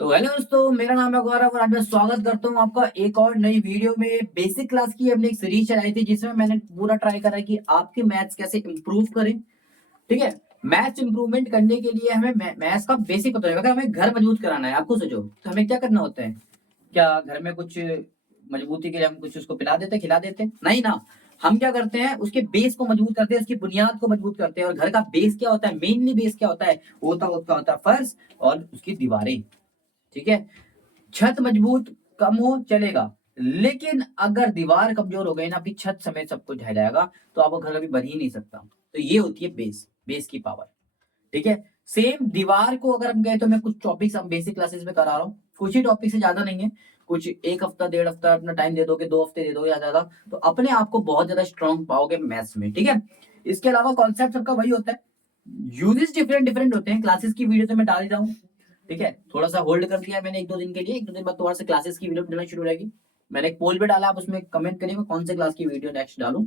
तो हेलो दोस्तों, मेरा नाम है गौरव और आज मैं स्वागत करता हूँ आपका एक और नई वीडियो में। बेसिक क्लास की हमने एक सीरीज चलाई थी जिसमें मैंने पूरा ट्राई करा कि आपके मैथ्स कैसे इंप्रूव करें। ठीक है, मैथ्स इंप्रूवमेंट करने के लिए हमें मैथ्स का बेसिक पता होगा। अगर हमें घर मजबूत कराना है, आपको सोचो तो हमें क्या करना होता है। क्या घर में कुछ मजबूती के लिए हम कुछ उसको पिला देते खिला देते? नहीं ना। हम क्या करते हैं, उसके बेस को मजबूत करते हैं, उसकी बुनियाद को मजबूत करते हैं। और घर का बेस क्या होता है, मेनली बेस क्या होता है, होता है फर्श और उसकी दीवारें। ठीक है, छत मजबूत कम हो चलेगा, लेकिन अगर दीवार कमजोर हो गई ना, आपकी छत समेत सब कुछ ढह जाएगा, तो आपका घर कभी बन ही नहीं सकता। तो ये होती है बेस की पावर। ठीक है, सेम दीवार को अगर हम गए तो मैं कुछ टॉपिक्स हम बेसिक क्लासेस में करा रहा हूँ, कुछ ही टॉपिक से ज्यादा नहीं है। कुछ एक हफ्ता डेढ़ हफ्ता अपना टाइम दे दोगे, 2 हफ्ते दे दोगे या ज्यादा, तो अपने आप को बहुत ज्यादा स्ट्रॉन्ग पाओगे मैथ्स में। ठीक है, इसके अलावा कॉन्सेप्ट सबका वही होता है, यूजेस डिफरेंट डिफरेंट होते हैं। क्लासेस की वीडियो तो मैं डाल ही रहा हूँ। ठीक है, थोड़ा सा होल्ड कर दिया है मैंने 1-2 दिन के लिए, 1-2 दिन बाद दोबारा से क्लासेस की वीडियो डालना शुरू रहेगी। मैंने एक पोल भी डाला, आप उसमें कमेंट करिए मैं कौन से क्लास की वीडियो नेक्स्ट डालूं।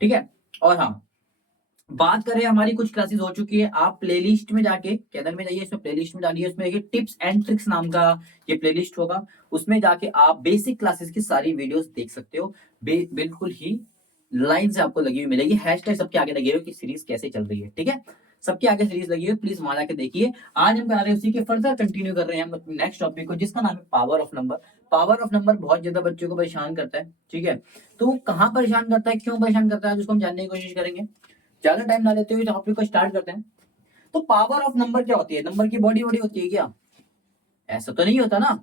ठीक है, और हाँ, बात करें हमारी कुछ क्लासेस हो चुकी है, आप प्लेलिस्ट में जाके चैनल में जाइए, इसमें प्लेलिस्ट में डालिए, उसमें देखिए टिप्स एंड ट्रिक्स नाम का ये प्लेलिस्ट होगा। उसमें जाके आप बेसिक क्लासेस की सारी वीडियोस देख सकते हो। बिल्कुल ही लाइन से आपको लगी हुई मिलेगी, हैशटैग सबके आगे लगे हुए कि सीरीज कैसे चल रही है। ठीक है, सबके आगे सीरीज लगी हुई, प्लीज वहां जाके देखिए। आज हम करा रहे हैं उसी के फर्दर कंटिन्यू कर रहे हैं हम नेक्स्ट टॉपिक को, जिसका नाम है power of number. Power of number बहुत ज्यादा बच्चों को परेशान करता है। ठीक है, तो कहाँ परेशान करता है, क्यों परेशान करता है, उसको हम जानने की कोशिश करेंगे। ज्यादा टाइम ना लेते हुए टॉपिक को स्टार्ट करते हैं। तो पावर ऑफ नंबर क्या होती है? नंबर की बॉडी बॉडी होती है क्या? ऐसा तो नहीं होता ना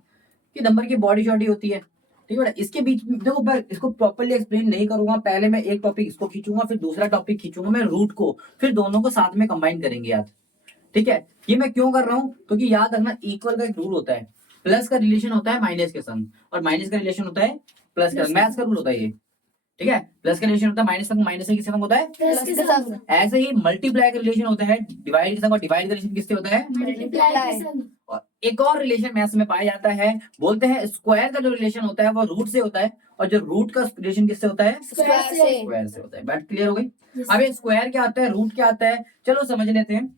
कि नंबर की बॉडी शॉडी होती है। ठीक है बेटा, इसके बीच में देखो, मैं इसको प्रॉपर्ली एक्सप्लेन नहीं करूंगा। पहले मैं एक टॉपिक इसको खींचूंगा, फिर दूसरा टॉपिक खींचूंगा मैं रूट को, फिर दोनों को साथ में कंबाइन करेंगे यार। ठीक है, ये मैं क्यों कर रहा हूँ, क्योंकि याद रखना इक्वल का एक रूल होता है, प्लस का रिलेशन होता है माइनस के संग, और माइनस का रिलेशन होता है प्लस का। मैथ्स का रूल होता है ये। ठीक है, प्लस का रिलेशन होता है माइनस संग, माइनस से किसके संग होता है, प्लस के संग। ऐसे ही मल्टीप्लाई का रिलेशन होता है डिवाइड के संग, और डिवाइड का रिलेशन किससे होता है, मल्टीप्लाई के संग। और एक और रिलेशन मैथ्स में पाया जाता है, बोलते हैं स्क्वायर का जो रिलेशन होता है वो रूट से होता है, और जो रूट का रिलेशन किससे होता है, स्क्वायर से। स्क्वायर से होता है। बात क्लियर हो गई? अब ये स्क्वायर क्या आता है, रूट क्या आता है, चलो समझ लेते हैं।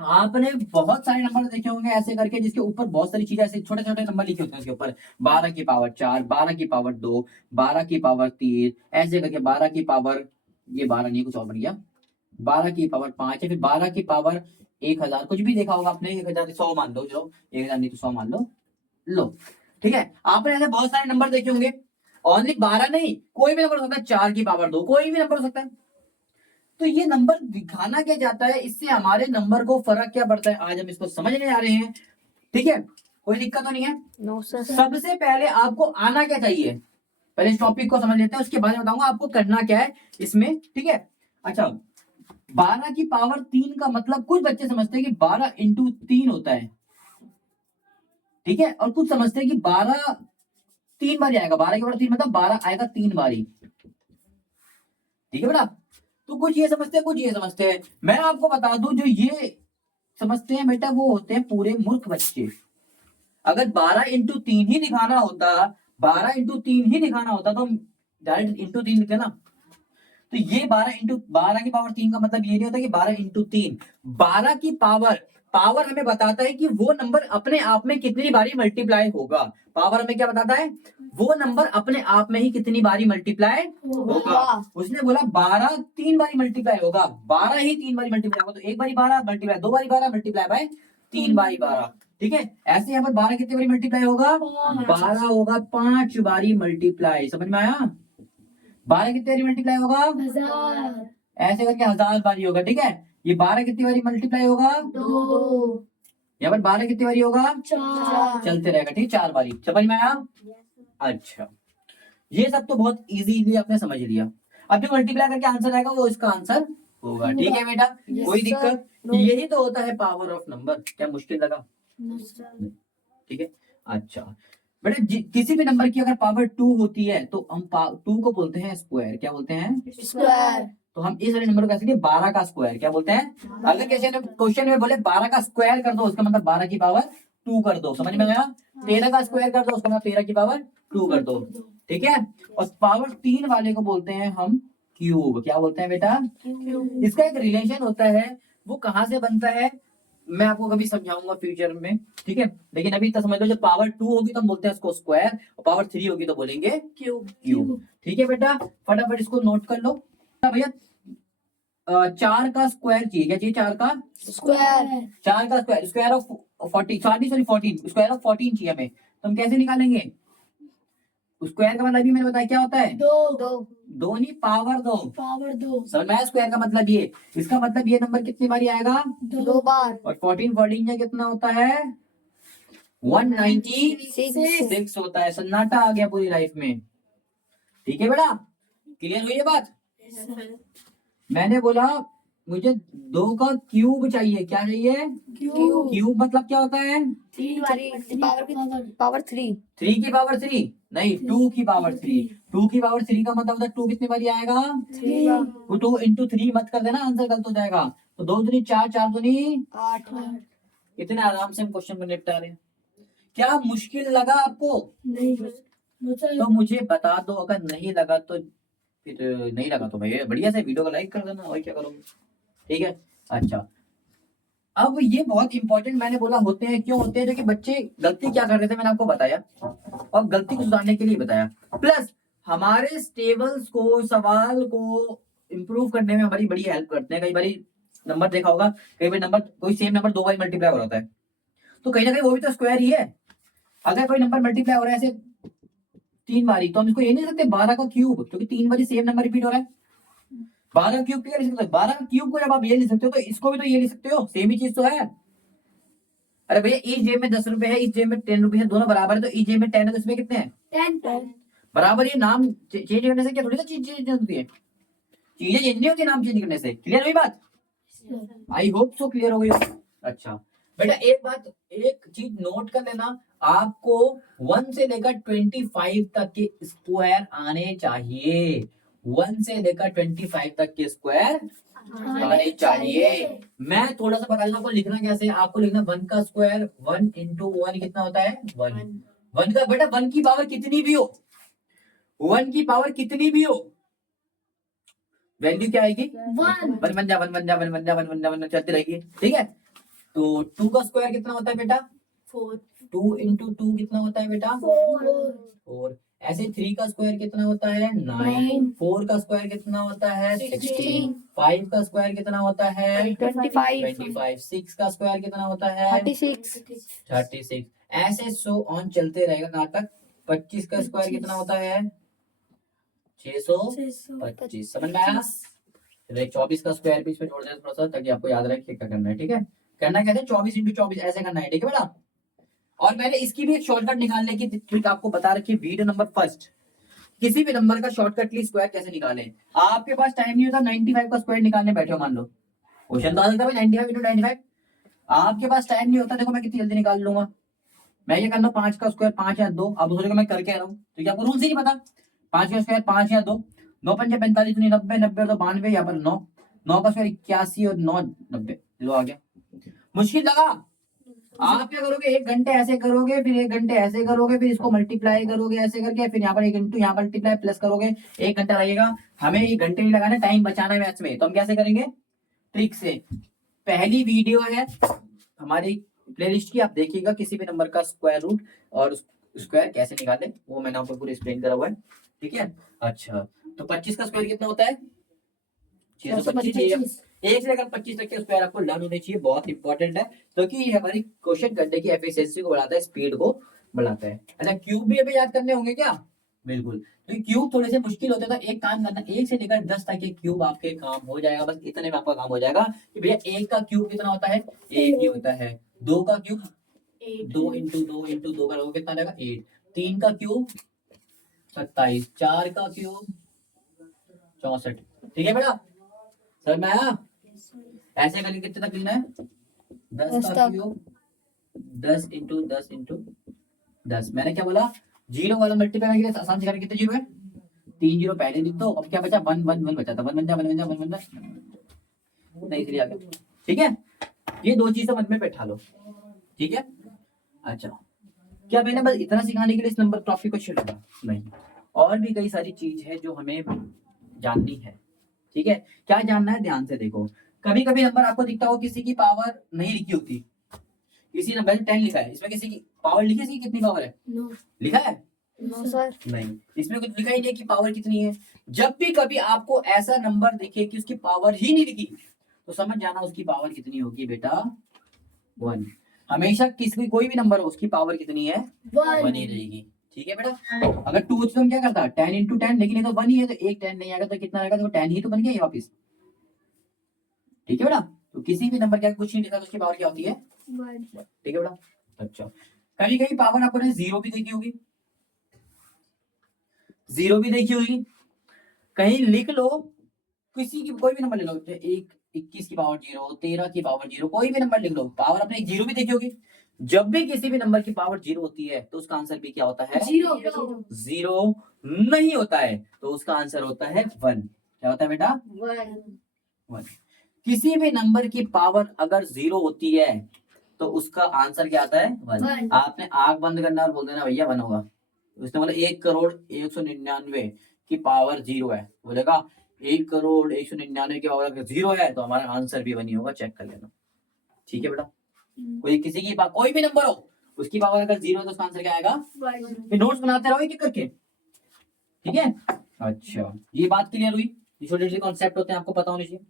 आपने बहुत सारे नंबर देखे होंगे ऐसे करके, जिसके ऊपर बहुत सारी चीजें ऐसे छोटे छोटे नंबर लिखे होते हैं उसके ऊपर, 12 की पावर 4, 12 की पावर 2, 12 की पावर 3, ऐसे करके 12 की पावर, ये 12 नहीं कुछ और बन गया, 12 की पावर 5 है, फिर 12 की पावर 1000, कुछ भी देखा होगा आपने, 1000 मान लो, चलो 1000 नहीं तो 100 मान लो। लो, ठीक है, आपने ऐसे बहुत सारे नंबर देखे होंगे। ओनली 12 नहीं, कोई भी नंबर हो सकता है, 4 की पावर 2, कोई भी नंबर हो सकता है। तो ये नंबर दिखाना क्या चाहता है, इससे हमारे नंबर को फर्क क्या पड़ता है, आज हम इसको समझने जा रहे हैं। ठीक है, कोई दिक्कत तो नहीं है? No sir. सबसे पहले आपको आना क्या चाहिए, पहले इस टॉपिक को समझ लेते हैं, उसके बाद में बताऊंगा आपको करना क्या है इसमें। ठीक है, अच्छा, 12 की पावर 3 का मतलब कुछ बच्चे समझते हैं कि 12 × 3 होता है। ठीक है, और कुछ समझते हैं कि 12 3 बार आएगा, 12 की पावर 3 मतलब 12 आएगा 3 बारी। ठीक है बेटा, तो कुछ ये समझते हैं कुछ ये समझते हैं। मैं आपको बता दूं, जो ये समझते हैं बेटा वो होते हैं पूरे मूर्ख बच्चे। अगर 12 × 3 ही दिखाना होता, 12 × 3 ही दिखाना होता, तो हम डायरेक्ट इंटू 3 लिखते ना। तो ये 12 की पावर 3 का मतलब ये नहीं होता कि 12 × 3, 12 की पावर, पावर हमें बताता है कि वो नंबर अपने आप में कितनी बारी मल्टीप्लाई होगा। पावर हमें क्या बताता है, वो नंबर अपने आप में ही कितनी बारी मल्टीप्लाई होगा। उसने बोला 12 3 बारी मल्टीप्लाई होगा, 12 ही 3 बारी मल्टीप्लाई होगा, तो एक बारी 12 मल्टीप्लाई, 2 बारी 12 मल्टीप्लाई बाय 3 बारी 12। ठीक है, ऐसे यहाँ पर 12 कितनी बारी मल्टीप्लाई होगा, 12 होगा 5 बारी मल्टीप्लाई। समझ में आया? 12 कितनी बारी मल्टीप्लाई होगा, 1000। ऐसे करके 1000 बारी होगा। ठीक है, ये 12 कितनी बारी मल्टीप्लाई होगा, 2। यहाँ पर 12 कितनी बारी होगा, 4। चलते रहेगा। ठीक, 4 बारी। समझ में आया? अच्छा, ये सब तो बहुत इजीली आपने समझ लिया। अब जो मल्टीप्लाई करके आंसर आएगा वो इसका आंसर होगा। ठीक है बेटा, कोई दिक्कत? यही तो होता है पावर ऑफ नंबर। क्या मुश्किल लगा? ठीक है, अच्छा बेटा, किसी भी नंबर की अगर पावर 2 होती है तो हम 2 को बोलते हैं स्क्वायर। क्या बोलते हैं, स्क्वायर। तो हम इस वाले नंबर को कैसे लिखे, 12 का स्क्वायर। क्या बोलते हैं, अगर किसी ने क्वेश्चन में बोले 12 का स्क्वायर कर दो, उसका मतलब 12 की पावर 2 कर दो। समझ में आया? 13 का स्क्वायर कर दो, उसका मतलब 13 की पावर 2 कर दो। ठीक है, और पावर 3 वाले को बोलते हैं हम क्यूब। क्या बोलते हैं बेटा, इसका एक रिलेशन होता है, वो कहां से बनता है, मैं आपको कभी समझाऊंगा फ्यूचर में, ठीक है। लेकिन अभी तो समझ लो, जब पावर 2 होगी तो हम बोलते हैं इसको स्क्वायर, और पावर 3 होगी तो बोलेंगे क्यूब क्यूब। ठीक है बेटा, फटाफट इसको नोट कर लो। भैया 4 का स्क्वायर चाहिए, क्या चाहिए? 4 का स्क्वायर 4 का square, square of 40, sorry 14, square of 14 चाहिए हमें, तो हम कैसे निकालेंगे? स्क्वायर का मतलब भी मैंने बताया क्या होता है, दो दो दो नहीं, पावर दो। पावर दो समझ में आया स्क्वायर का मतलब ये? इसका मतलब ये नंबर कितनी बारी आएगा? दो बार और 14 में कितना होता है? 196 होता है। सन्नाटा आ गया पूरी लाइफ में। ठीक है बेटा, क्लियर हुई ये बात? मैंने बोला मुझे 2 का क्यूब चाहिए। क्या चाहिए? क्यूब क्यूब मतलब क्या होता है? पावर 3 3 की पावर 3 नहीं, 2 की पावर 3। 2 की पावर 3 का मतलब होता है 2 कितनी बारी आएगा? 2 इंटू 3 मत कर देना, आंसर गलत हो जाएगा। तो 2 दूनी 4, 4 दूनी 8 इतने आराम से हम क्वेश्चन को निपटा रहे हैं। क्या मुश्किल लगा आपको? नहीं तो मुझे बता दो, अगर नहीं लगा तो फिर नहीं लगा तो भैया बढ़िया से वीडियो को लाइक कर देना, और क्या करोगे। ठीक है, अच्छा। अब ये बहुत इंपॉर्टेंट मैंने बोला होते हैं, क्यों होते हैं? जो कि बच्चे गलती क्या कर रहे थे मैंने आपको बताया, और गलती को सुधारने के लिए बताया। प्लस हमारे स्टेबल्स को, सवाल को इम्प्रूव करने में हमारी बड़ी हेल्प करते हैं। कई बार नंबर देखा होगा, कई बार नंबर कोई सेम नंबर 2 बार मल्टीप्लाई हो रहा है, तो कहीं ना कहीं वो भी तो स्क्वायर ही है। अगर कोई नंबर मल्टीप्लाई हो रहा है ऐसे 3 बारी, तो हम इसको ये नहीं सकते 12 का क्यूब, क्योंकि 3 बारी सेम नंबर रिपीट हो रहा है। 12 क्यूब क्या लिख सकते हो? 12 क्यूब को जब आप ये लिख सकते हो तो इसको भी तो ये लिख सकते हो, सेम ही चीज तो है। अरे भैया इस जेब में 10 रुपए है, इस जेब में 10 रुपए है, दोनों बराबर है, तो इस जेब में 10 है तो इसमें कितने हैं? 10 बराबर। ये नाम चेंज करने से क्या थोड़ी ना चीज चेंज होती है, चीजें चेंज नहीं होती नाम चेंज करने से। क्लियर हुई बात? आई होप सो क्लियर हो गई। अच्छा बेटा, एक बात, एक चीज नोट कर लेना, आपको 1 से लेकर 25 तक के स्क्वायर आने चाहिए। 1 से लेकर 25 तक के स्क्वायर आने चाहिए। मैं थोड़ा सा बता दूं आपको लिखना कैसे है। आपको लिखना 1 का स्क्वायर, 1 इंटू 1 कितना होता है? 1। 1 का बेटा 1 की पावर कितनी भी हो, 1 की पावर कितनी भी हो, वैल्यू क्या आएगी? 1 बन जा, 1 बन जा, 1 बन जा, 1 बन जा, 1 चलती रहेगी। ठीक है, तो 2 का स्क्वायर कितना होता है बेटा? 4 2 इंटू 2 कितना होता है बेटा? 4। ऐसे 3 का स्क्वायर कितना होता है? 9। 4 का स्क्वायर कितना होता है? 16। 5 का स्क्वायर कितना होता है? 25। 6 का स्क्वायर कितना होता है? 36। ऐसे सो ऑन चलते रहेगा कहाँ तक? 25 का स्क्वायर कितना होता है? 625। समझ में आया? 24 का स्क्वायर बीच में जोड़ देना थोड़ा सा, ताकि आपको याद रहे कि क्या करना है। ठीक है, करना कैसे? 24 इंटू 24 ऐसे करना है। ठीक है बेटा, और मैंने इसकी भी एक शॉर्टकट निकालने की ट्रिक आपको बता रखी है वीडियो नंबर 1। किसी भी नंबर का शॉर्टकट ली स्क्वायर कैसे निकालें। आपके पास टाइम नहीं होता 95 का स्क्वायर निकालने बैठे हो, मान लो क्वेश्चन तो आ सकता है 95 इंटू 95। आपके पास टाइम नहीं होता, देखो मैं कितनी जल्दी निकाल लूंगा। मैं ये कर लूँ 5 का स्क्वायर 5 या 2। अब सोचो मैं करके आ रहा हूँ, तो क्या आपको रूल ही नहीं पता? 5 का स्क्वायर 5 या 2, 9 पंजे 45, 90, 90 तो 92, यहाँ पर 9, 9 का स्क्वायर 81 और 9 90। लो आ गया। मुश्किल लगा? आप क्या करोगे, 1 घंटे ऐसे करोगे, फिर 1 घंटे ऐसे करोगे, फिर इसको मल्टीप्लाई करोगे ऐसे करके, फिर यहाँ पर 1 इंटू यहाँ मल्टीप्लाई प्लस करोगे, 1 घंटा लगेगा। हमें 1 घंटे नहीं लगाना, टाइम बचाना है मैथ्स में, तो हम कैसे करेंगे? ट्रिक से। पहली वीडियो है हमारी प्लेलिस्ट की, आप देखिएगा, किसी भी नंबर का स्क्वायर रूट और स्क्वायर कैसे निकाले वो मैंने आपको पूरी एक्सप्लेन करा हुआ है। ठीक है, अच्छा। तो 25 का स्क्वायर कितना होता है? 625। 1 से लेकर 25 तक के स्क्वायर आपको लर्न होने चाहिए, बहुत इंपॉर्टेंट है, क्योंकि ये हमारी क्वेश्चन करने की एफिशिएंसी को बढ़ाता है, स्पीड को बढ़ाता है। अच्छा, क्यूब भी अभी याद करने होंगे क्या? बिल्कुल, तो क्यूब थोड़े से मुश्किल होते हैं, तो एक काम करना, 1 से लेकर 10 तक के क्यूब आपके काम हो जाएगा। बस इतने में आपका काम हो जाएगा कि भैया 1 का क्यूब कितना होता है? 1 ही होता है। 2 का क्यूब 2 इंटू 2 इंटू 2 करोगे कितना जाएगा? 8। 3 का क्यूब 27। 4 का क्यूब 64। ठीक है बेटा, समझ में आया? ऐसे करके कितने तक लिखना है? 10 का क्यूब 10 इंटू 10 इंटू 10। मैंने क्या बोला? जीरो वाला मल्टीप्लाई करके आसान से करके कितने जीरो है? 3 जीरो पहले लिख दो। अब क्या बचा? 1 1 1 बचा था। 1 बन जा 1 बन जा 1 बन जा, नहीं इसलिए आ गया। ठीक है, ये 2 चीजें मन में बैठा लो। ठीक है, अच्छा। क्या मैंने बस इतना सिखाने के लिए इस नंबर टॉपिक को छेड़ा? नहीं, और भी कई सारी चीज है जो हमें जाननी है। ठीक है, क्या जानना है? ध्यान से देखो। कभी कभी नंबर आपको दिखता हो किसी की पावर नहीं लिखी होती, किसी नंबर में 10 लिखा है, इसमें किसी की पावर लिखी है, इसकी कितनी पावर है नो लिखा है? नो सर नहीं, इसमें कुछ लिखा ही नहीं कि पावर कितनी है। जब भी कभी आपको ऐसा नंबर दिखे कि उसकी पावर ही नहीं लिखी, तो समझ जाना उसकी पावर कितनी होगी बेटा, 1। हमेशा किसी कोई भी नंबर हो उसकी पावर कितनी है, 1 ही रहेगी। ठीक है बेटा। अगर 2 तो हम क्या करता 10 इंटू 10, लेकिन ये तो 1 ही है, तो एक 10 नहीं आएगा तो कितना आएगा, तो 10 ही तो बन गया ये वापिस। ठीक है बेटा। तो किसी भी नंबर का कुछ नहीं लिखा तो उसकी पावर क्या होती है, 1 ठीक है बेटा। अच्छा, कभी कभी पावर आपको ने 0 भी देखी होगी, 0 भी देखी होगी, कहीं लिख लो, किसी की कोई भी नंबर ले लो, एक 21 की पावर 0, 13 की पावर 0, कोई भी नंबर लिख लो, पावर आपने 0 भी देखी होगी। जब भी किसी भी नंबर की पावर 0 होती है तो उसका आंसर भी क्या होता है, 0 नहीं होता है तो उसका आंसर होता है 1। क्या होता है बेटा, 1। किसी भी नंबर की पावर अगर 0 होती है तो उसका आंसर क्या आता है, 1। आपने आंख बंद करना और बोल देना भैया 1 होगा। उसने बोला 1,01,99 की पावर 0 है, बोलेगा 1,01,99 की पावर अगर 0 है तो हमारा आंसर भी 1 ही होगा, चेक कर लेना। ठीक है बेटा। कोई किसी की कोई भी नंबर हो उसकी पावर अगर 0 है तो उसका आंसर क्या आएगा, फिर नोट्स बनाते रहो एक एक करके। ठीक है। अच्छा, ये बात क्लियर हुई, ये छोटे छोटे कॉन्सेप्ट होते हैं आपको पता होने चाहिए।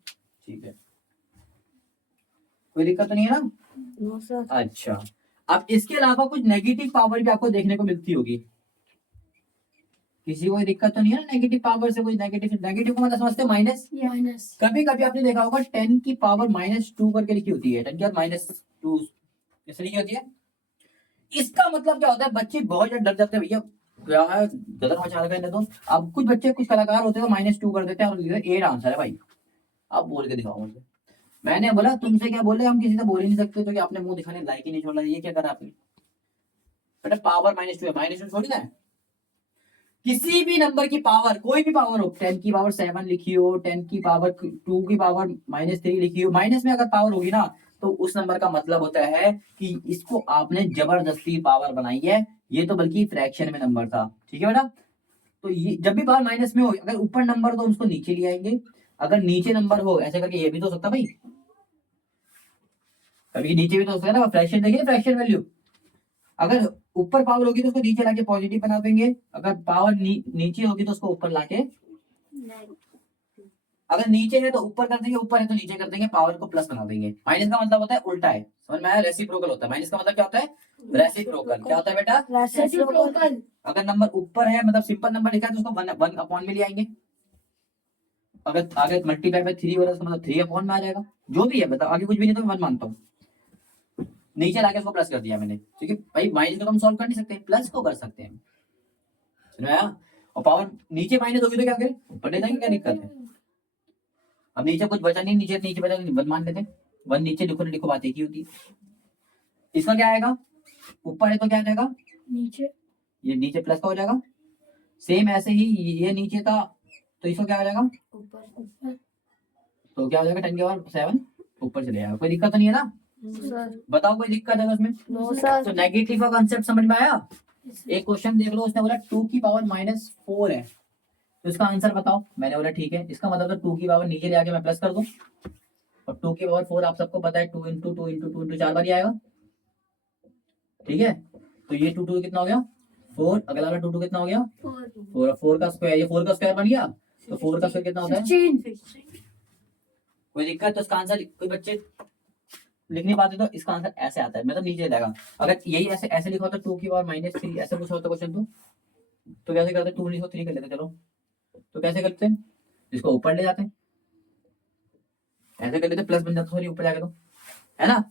ठीक है, कोई दिक्कत तो नहीं है ना? नो सर अच्छा, अब इसके अलावा कुछ नेगेटिव पावर भी आपको देखने को मिलती होगी, किसी को कोई दिक्कत तो नहीं है ना नेगेटिव पावर से? कोई नेगेटिव, नेगेटिव को मतलब समझते हो माइनस। माइनस कभी कभी आपने देखा होगा 10 की पावर -2 करके लिखी होती है, 10 की पावर -2 कैसे लिखी होती है? इसका मतलब क्या होता है, बच्चे बहुत ज्यादा डर जाते हैं, भैया क्या है गदर मचा रखा है। तो अब कुछ बच्चे कुछ कलाकार होते हैं तो -2 कर देते हैं और 8 आंसर है भाई, आप बोल के दिखाओ मुझे। मैंने बोला तुमसे क्या बोले, हम किसी से बोल ही नहीं सकते, तो कि आपने मुंह दिखाने लायक ही नहीं छोड़ा, ये क्या करा आपने बेटा? पावर -2 है, -2 छोड़ी ना है। किसी भी नंबर की पावर, कोई भी पावर हो, 10 की पावर 7 लिखी हो, 10 की पावर 2 की पावर -3 लिखी हो, माइनस में अगर पावर होगी ना तो उस नंबर का मतलब होता है कि इसको आपने जबरदस्ती पावर बनाई है, ये तो बल्कि फ्रैक्शन में नंबर था। ठीक है बेटा। तो ये जब भी पावर माइनस में हो, अगर ऊपर नंबर तो उसको नीचे ले आएंगे, अगर नीचे नंबर हो ऐसे करके, ये भी तो हो सकता भाई, कभी नीचे भी तो हो सकता है ना। फ्रैक्शन देखिए, फ्रैक्शन वैल्यू अगर ऊपर पावर होगी तो उसको नीचे लाके पॉजिटिव बना देंगे, अगर पावर नीचे होगी तो उसको ऊपर लाके, अगर नीचे है तो ऊपर कर देंगे, ऊपर है तो नीचे कर देंगे, पावर को प्लस बना देंगे। माइनस का मतलब होता है उल्टा है, समझ में आया? रेसिप्रोकल होता है माइनस का मतलब, क्या होता है, रेसिप्रोकल। क्या होता है बेटा, रेसिप्रोकल अगर नंबर ऊपर है मतलब सिंपल नंबर लिखा है तो उसको 1 अपॉन में ले आएंगे, अगर आगे मल्टीप्लाई बाय 3 हो रहा है तो मतलब 3 अपॉन में आ जाएगा। जो भी है बताओ, आगे कुछ भी नहीं तो मैं 1 मानता हूँ, नीचे लाके उसको प्लस कर दिया मैंने, क्योंकि भाई माइनस को तो हम सॉल्व कर नहीं सकते, प्लस को कर सकते हैं। समझ में आया? और पावर नीचे माइनस होगी तो क्या करें, ऊपर ले जाएंगे, क्या दिक्कत है? अब नीचे कुछ बचा नहीं, नीचे नीचे बचा नहीं, 1 मान लेते हैं, 1 नीचे लिखो ना लिखो बात एक ही होती है। इसका क्या आएगा, ऊपर है तो क्या आ जाएगा, नीचे ये नीचे प्लस का हो जाएगा। सेम ऐसे ही ये नीचे था तो इसको क्या हो जाएगा, ऊपर तो क्या हो जाएगा, 10 के पावर 7 ऊपर चले जाएगा। कोई दिक्कत तो नहीं है ना? सर बताओ कोई दिक्कत है उसमें? नो सर तो नेगेटिव का कांसेप्ट समझ में आया? एक क्वेश्चन देख लो, उसने बोला 2 की पावर -4 है, तो इसका आंसर बताओ। मैंने बोला ठीक है, इसका मतलब तो 2 की पावर नीचे ले आके मैं प्लस कर दूं, और 2 की पावर 4 आप सबको पता है 2 इंटू 2 इंटू 2 इंटू 4 बार ही आएगा। ठीक है, तो ये 2 2 कितना हो गया 4, अगला वाला 2 2 कितना हो गया 4, 4 का स्क्वायर, ये 4 का स्क्वायर बन गया, तो 4 का स्क्वायर कितना होता है? कोई दिक्कत? तो इसका आंसर कोई बच्चे लिख नहीं पाते तो इसका आंसर ऐसे आता है, मतलब नीचे जाएगा। अगर यही ऐसे ऐसे लिखा होता 2 की पावर -3 ऐसे कुछ होता क्वेश्चन, तो कैसे करते, 2 लिखो 3 कर लेते, चलो तो कैसे करते हैं, इसको ऊपर ले जाते हैं, ऐसे कर लेते प्लस बन जाता, सॉरी ऊपर जाके तो, है ना?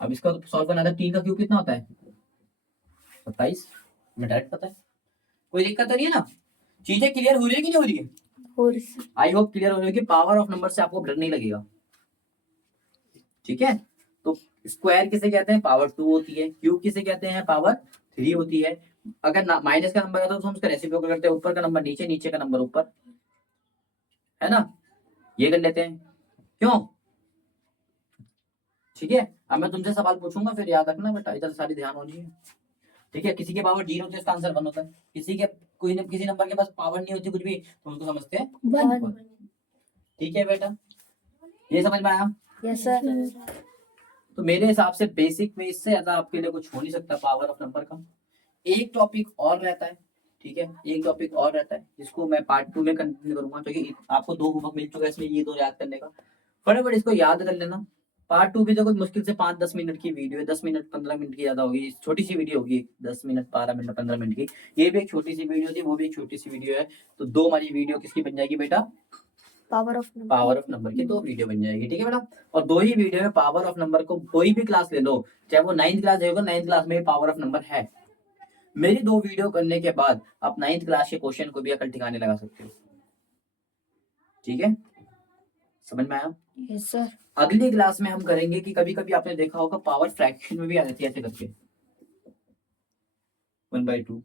अब इसका सॉल्व करना था, 3 का क्यूब कितना होता है 27, हमें डायरेक्ट पता है। कोई दिक्कत तो नहीं है ना? चीजें क्लियर हो रही है कि नहीं हो रही है? और आई होप क्लियर हो रही है कि पावर ऑफ नंबर से आपको डर नहीं लगेगा। ठीक है, तो स्क्वायर किसे कहते हैं, पावर 2 होती है, क्यूब किसे कहते हैं, पावर 3 होती है। अगर माइनस का नंबर आता है तो हम उसका रेसिप्रोकल करते हैं, ऊपर का नंबर नीचे, नीचे का नंबर ऊपर, है ना? ये कर लेते हैं, क्यों? ठीक है, अब मैं तुमसे सवाल पूछूंगा फिर याद रखना बेटा, इधर सारी ध्यान होनी है। ठीक है, किसी के पावर 0 होती है उसका आंसर 1 होता है, किसी के किसी नंबर के पास पावर नहीं होती कुछ भी तो उसको समझते हैं 1। ठीक है बेटा, ये समझ में आया? Yes sir. तो मेरे हिसाब से बेसिक में इससे ज्यादा आपके लिए कुछ हो नहीं सकता पावर ऑफ नंबर का। एक टॉपिक और रहता है, ठीक है, एक टॉपिक और रहता है जिसको मैं पार्ट 2 में कंटिन्यू करूंगा, क्योंकि आपको 2 होमवर्क मिल चुका है, इसमें ये 2 याद करने का। फटाफट इसको याद कर लेना। पार्ट 2 भी देखो मुश्किल से 5-10 मिनट की वीडियो है, 10 मिनट 15 मिनट की ज्यादा होगी, छोटी सी वीडियो होगी, 10 मिनट 12 मिनट 15 मिनट की। ये भी एक छोटी सी वीडियो थी, वो भी एक छोटी सी वीडियो है। तो 2 हमारी वीडियो किसकी बन जाएगी बेटा? Power of number. Power of number की 2 वीडियो बन जाएगी, ठीक है बेटा। और 2 ही वीडियो में पावर ऑफ नंबर को कोई भी क्लास ले लो, चाहे वो 9th क्लास होगा, 9th क्लास में पावर ऑफ नंबर है। मेरी 2 वीडियो करने के बाद आप 9th क्लास के क्वेश्चन को भी अकल ठिकाने लगा सकते हो, ठीक है, समझ में आया? Yes sir. अगली क्लास में हम करेंगे कि कभी कभी आपने देखा होगा पावर फ्रैक्शन में भी आ जाती है ऐसे करके 1/2।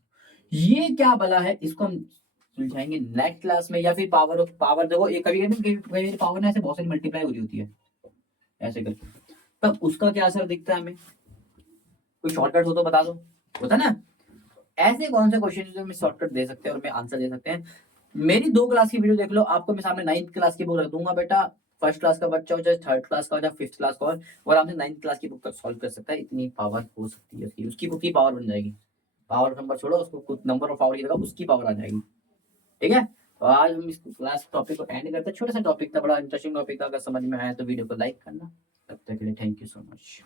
ये क्या बला है, इसको हम सुलझाएंगे नेक्स्ट क्लास में। या फिर पावर देखो, एक कभी पावर ना ऐसे बहुत सारी मल्टीप्लाई हो रही होती है ऐसे करके, तब उसका क्या असर दिखता है हमें? कोई शॉर्टकट हो तो बता दो, होता ना? ऐसे कौन से क्वेश्चन जो हम शॉर्टकट दे सकते हैं और हमें आंसर दे सकते हैं? मेरी 2 क्लास की वीडियो देख लो, आपको मैं सामने 9th क्लास की बुक रख दूंगा बेटा। फर्स्ट क्लास का बच्चा हो, चाहे 3rd क्लास का हो, चाहे 5th क्लास का हो, और आपने 9th क्लास की बुक तक सॉल्व कर सकता है। इतनी पावर हो सकती है उसकी बुक की पावर बन जाएगी। पावर नंबर छोड़ो, उसको कुछ नंबर ऑफ पावर की जगह उसकी पावर आ जाएगी, ठीक है। तो आज हम इस क्लास टॉपिक को एंड करते हैं। छोटा सा टॉपिक था, बड़ा इंटरेस्टिंग टॉपिक था। अगर समझ में आया तो वीडियो को लाइक करना। तब तक के लिए थैंक यू सो मच।